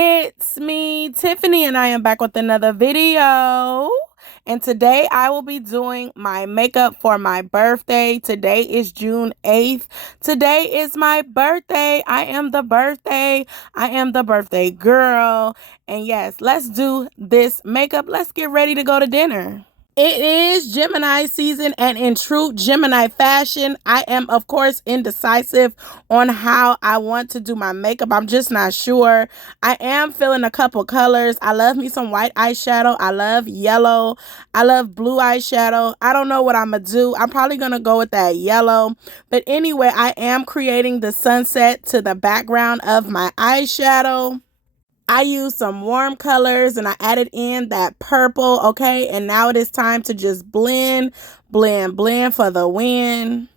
It's me, Tiffany, and I am back with another video. And today I will be doing my makeup for my birthday. Today is June 8th. Today is my birthday. I am the birthday girl. And yes, let's do this makeup. Let's get ready to go to dinner. It is Gemini season, and in true Gemini fashion, I am, of course, indecisive on how I want to do my makeup. I'm just not sure. I am feeling a couple colors. I love me some white eyeshadow. I love yellow. I love blue eyeshadow. I don't know what I'm going to do. I'm probably going to go with that yellow. But anyway, I am creating the sunset to the background of my eyeshadow. I used some warm colors and I added in that purple, okay? And now it is time to just blend for the win.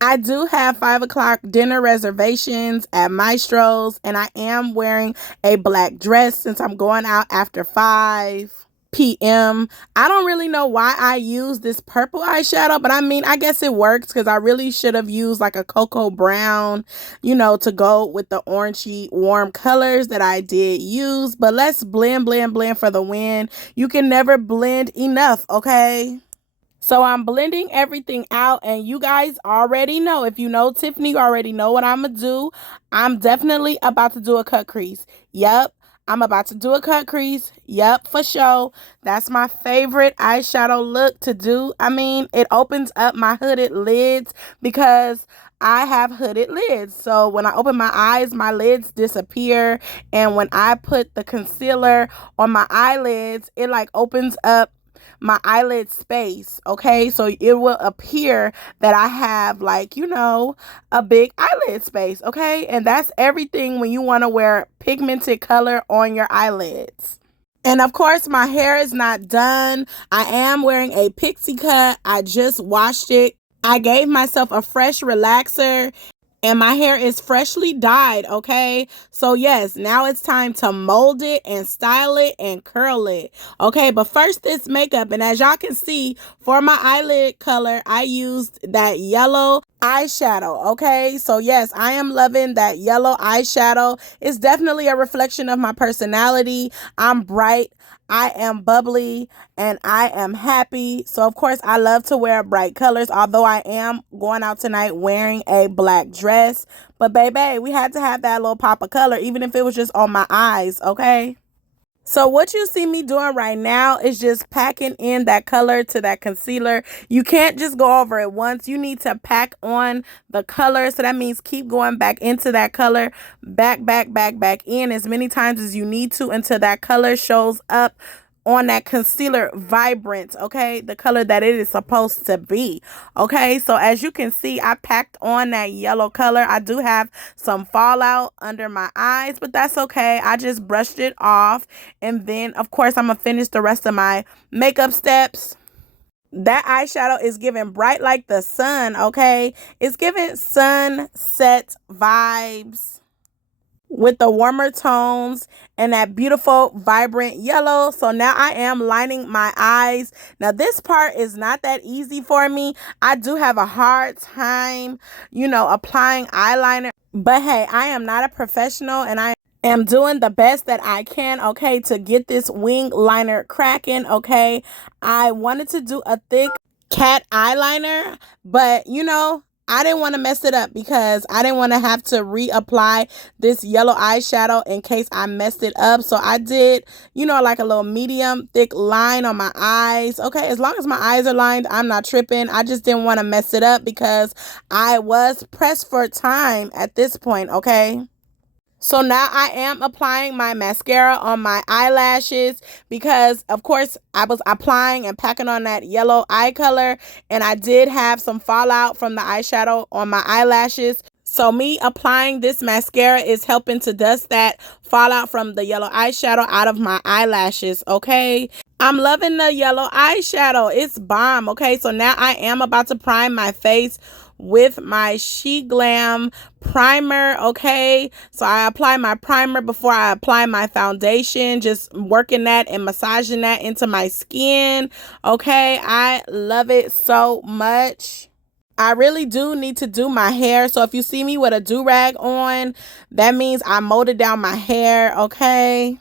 I do have 5 o'clock dinner reservations at Maestro's, and I am wearing a black dress since I'm going out after 5 p.m. I don't really know why I use this purple eyeshadow, but I mean, I guess it works because I really should have used like a cocoa brown, to go with the orangey warm colors that I did use. But let's blend for the win. You can never blend enough, okay? So I'm blending everything out, and you guys already know, if you know Tiffany, you already know what I'm going to do. I'm definitely about to do a cut crease. Yep, I'm about to do a cut crease. Yep, for sure. That's my favorite eyeshadow look to do. I mean, it opens up my hooded lids because I have hooded lids. So when I open my eyes, my lids disappear. And when I put the concealer on my eyelids, it like opens up my eyelid space, okay? So it will appear that I have like, a big eyelid space, okay? And that's everything when you want to wear pigmented color on your eyelids. And of course, my hair is not done. I am wearing a pixie cut. I just washed it. I gave myself a fresh relaxer. And my hair is freshly dyed, okay? So yes, now it's time to mold it and style it and curl it, okay? But first, this makeup. And as y'all can see, for my eyelid color, I used that yellow eyeshadow, okay? So yes, I am loving that yellow eyeshadow. It's definitely a reflection of my personality. I'm bright, I am bubbly, and I am happy. So of course, I love to wear bright colors, although I am going out tonight wearing a black dress. But baby, we had to have that little pop of color, even if it was just on my eyes, okay? So what you see me doing right now is just packing in that color to that concealer. You can't just go over it once. You need to pack on the color. So that means keep going back into that color, back in as many times as you need to until that color shows up on that concealer vibrant, okay? The color that it is supposed to be, okay? So as you can see, I packed on that yellow color. I do have some fallout under my eyes, but that's okay. I just brushed it off. And then, of course, I'm going to finish the rest of my makeup steps. That eyeshadow is giving bright like the sun, okay? It's giving sunset vibes with the warmer tones and that beautiful vibrant yellow. So now I am lining my eyes. Now this part is not that easy for me. I do have a hard time, applying eyeliner. But hey, I am not a professional, and I am doing the best that I can, okay, to get this wing liner cracking, okay? I wanted to do a thick cat eyeliner, but I didn't want to mess it up because I didn't want to have to reapply this yellow eyeshadow in case I messed it up. So I did, like a little medium thick line on my eyes. Okay, as long as my eyes are lined, I'm not tripping. I just didn't want to mess it up because I was pressed for time at this point, okay? So now I am applying my mascara on my eyelashes because, of course, I was applying and packing on that yellow eye color, and I did have some fallout from the eyeshadow on my eyelashes. So me applying this mascara is helping to dust that fallout from the yellow eyeshadow out of my eyelashes, okay? I'm loving the yellow eyeshadow. It's bomb, okay? So now I am about to prime my face with my Glam primer, okay? So I apply my primer before I apply my foundation, just working that and massaging that into my skin, okay? I love it so much. I really do need to do my hair. So if you see me with a do-rag on, that means I molded down my hair, okay?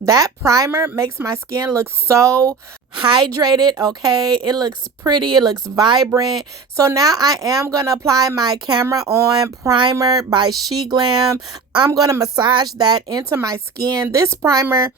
That primer makes my skin look so hydrated, okay? It looks pretty, it looks vibrant. So now I am going to apply my Camera On primer by Glam. I'm going to massage that into my skin. This primer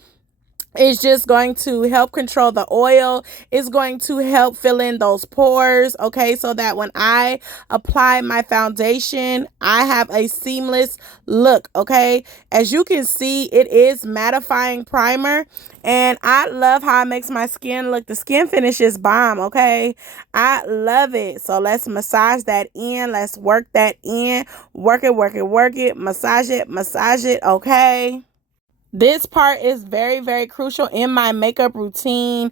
is just going to help control the oil. It's going to help fill in those pores, okay, so that when I apply my foundation, I have a seamless look, okay? As you can see, it is mattifying primer, and I love how it makes my skin look. The skin finish is bomb, okay? I love it. So let's massage that in. Let's work that in. Work it, work it, work it. Massage it, okay? This part is very, very crucial in my makeup routine.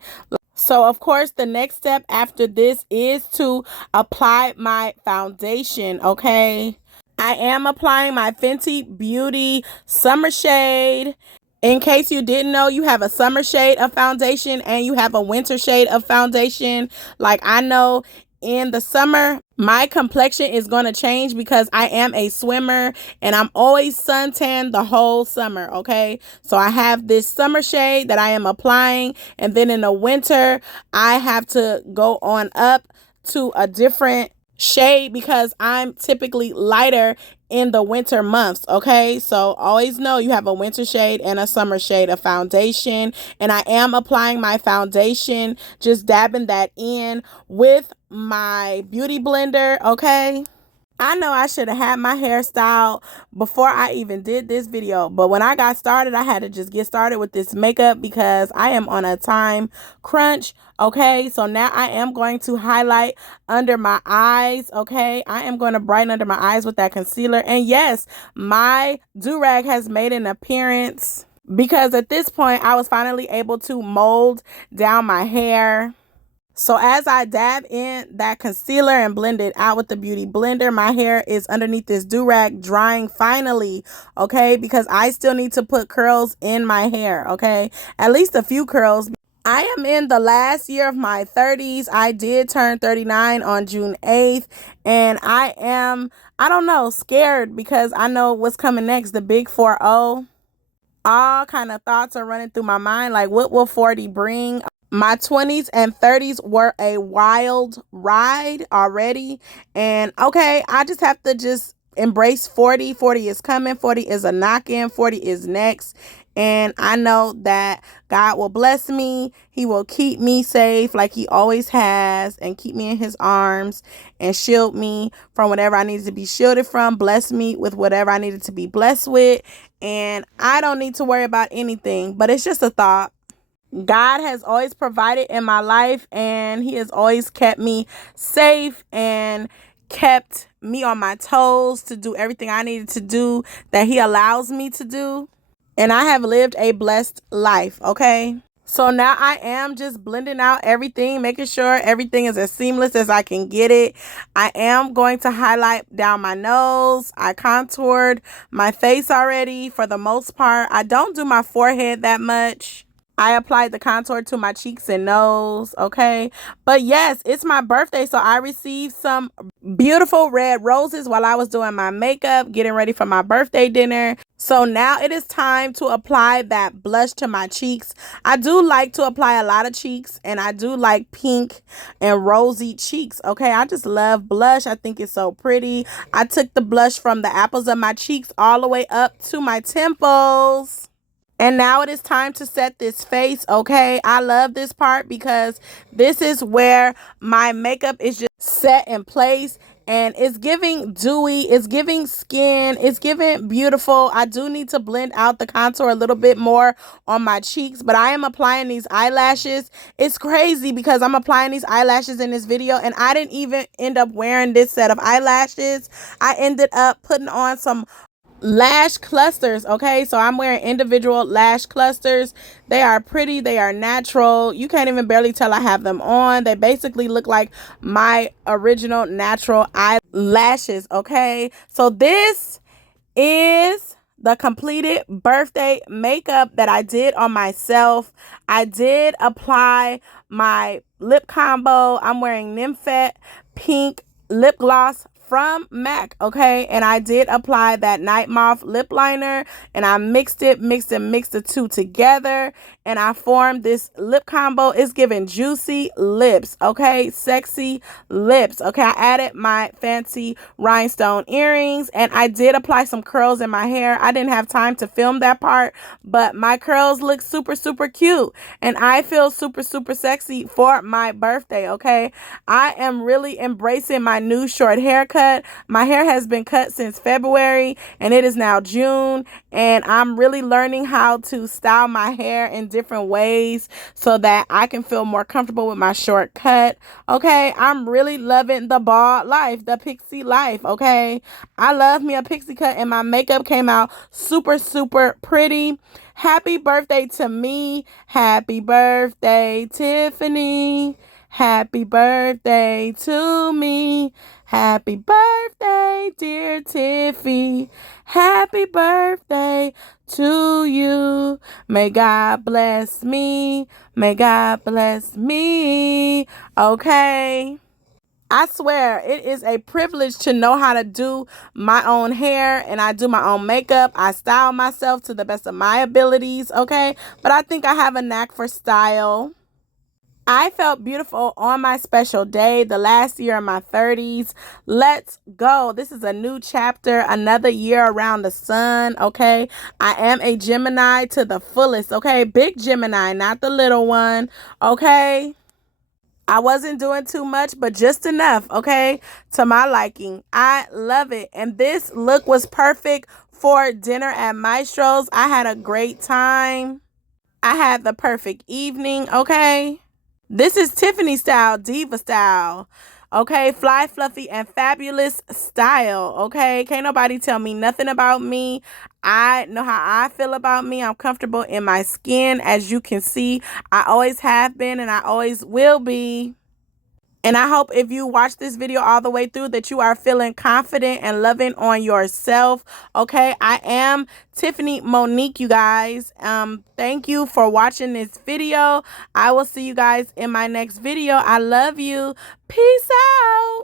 So, of course, the next step after this is to apply my foundation, okay? I am applying my Fenty Beauty Summer Shade. In case you didn't know, you have a summer shade of foundation and you have a winter shade of foundation. Like, I know in the summer, my complexion is going to change because I am a swimmer and I'm always suntan the whole summer, okay? So I have this summer shade that I am applying, and then in the winter, I have to go on up to a different shade because I'm typically lighter in the winter months, okay? So always know you have a winter shade and a summer shade of foundation, and I am applying my foundation, just dabbing that in with my beauty blender, okay? I know I should have had my hairstyle before I even did this video, but when I got started, I had to just get started with this makeup because I am on a time crunch, okay? So now I am going to highlight under my eyes, okay? I am going to brighten under my eyes with that concealer. And yes, my do-rag has made an appearance because at this point, I was finally able to mold down my hair. So as I dab in that concealer and blend it out with the beauty blender, my hair is underneath this do-rag drying finally, okay? Because I still need to put curls in my hair, okay? At least a few curls. I am in the last year of my 30s. I did turn 39 on June 8th, and I don't know, scared because I know what's coming next, the big 4-0. All kind of thoughts are running through my mind, like what will 40 bring? My 20s and 30s were a wild ride already. And okay, I just have to just embrace 40. 40 is coming. 40 is a knock-in. 40 is next. And I know that God will bless me. He will keep me safe like he always has, and keep me in his arms and shield me from whatever I needed to be shielded from. Bless me with whatever I needed to be blessed with. And I don't need to worry about anything, but it's just a thought. God has always provided in my life, and he has always kept me safe and kept me on my toes to do everything I needed to do that he allows me to do. And I have lived a blessed life, okay? So now I am just blending out everything, making sure everything is as seamless as I can get it. I am going to highlight down my nose. I contoured my face already for the most part. I don't do my forehead that much. I applied the contour to my cheeks and nose, okay? But yes, it's my birthday, so I received some beautiful red roses while I was doing my makeup, getting ready for my birthday dinner. So now it is time to apply that blush to my cheeks. I do like to apply a lot of cheeks, and I do like pink and rosy cheeks, okay? I just love blush. I think it's so pretty. I took the blush from the apples of my cheeks all the way up to my temples. And now it is time to set this face, okay? I love this part because this is where my makeup is just set in place. And it's giving dewy, it's giving skin, it's giving beautiful. I do need to blend out the contour a little bit more on my cheeks, but I am applying these eyelashes. It's crazy because I'm applying these eyelashes in this video, and I didn't even end up wearing this set of eyelashes. I ended up putting on some lash clusters, okay? So I'm wearing individual lash clusters. They are pretty, they are natural. You can't even barely tell I have them on. They basically look like my original natural eyelashes, okay? So this is the completed birthday makeup that I did on myself. I did apply my lip combo. I'm wearing Nymphet Pink lip gloss from MAC, okay? And I did apply that Night Moth lip liner, and I mixed the two together, and I formed this lip combo. It's giving juicy lips, okay? Sexy lips, okay? I added my fancy rhinestone earrings, and I did apply some curls in my hair. I didn't have time to film that part, but my curls look super, super cute, and I feel super, super sexy for my birthday, okay? I am really embracing my new short haircut. My hair has been cut since February, and it is now June, and I'm really learning how to style my hair in different ways so that I can feel more comfortable with my short cut. Okay, I'm really loving the bald life, the pixie life. Okay, I love me a pixie cut, and my makeup came out super, super pretty. Happy birthday to me. Happy birthday, Tiffany. Happy birthday to me. Happy birthday, dear Tiffy. Happy birthday to you. May God bless me. May God bless me. Okay. I swear it is a privilege to know how to do my own hair, and I do my own makeup. I style myself to the best of my abilities, okay? But I think I have a knack for style. I felt beautiful on my special day, the last year of my 30s. Let's go. This is a new chapter, another year around the sun, okay? I am a Gemini to the fullest, okay? Big Gemini, not the little one, okay? I wasn't doing too much, but just enough, okay, to my liking. I love it. And this look was perfect for dinner at Maestro's. I had a great time. I had the perfect evening, okay? This is Tiffany style, diva style. Okay, fly, fluffy, and fabulous style. Okay, can't nobody tell me nothing about me. I know how I feel about me. I'm comfortable in my skin. As you can see, I always have been and I always will be. And I hope if you watch this video all the way through that you are feeling confident and loving on yourself. Okay, I am Tiffany Monique, you guys. Thank you for watching this video. I will see you guys in my next video. I love you. Peace out.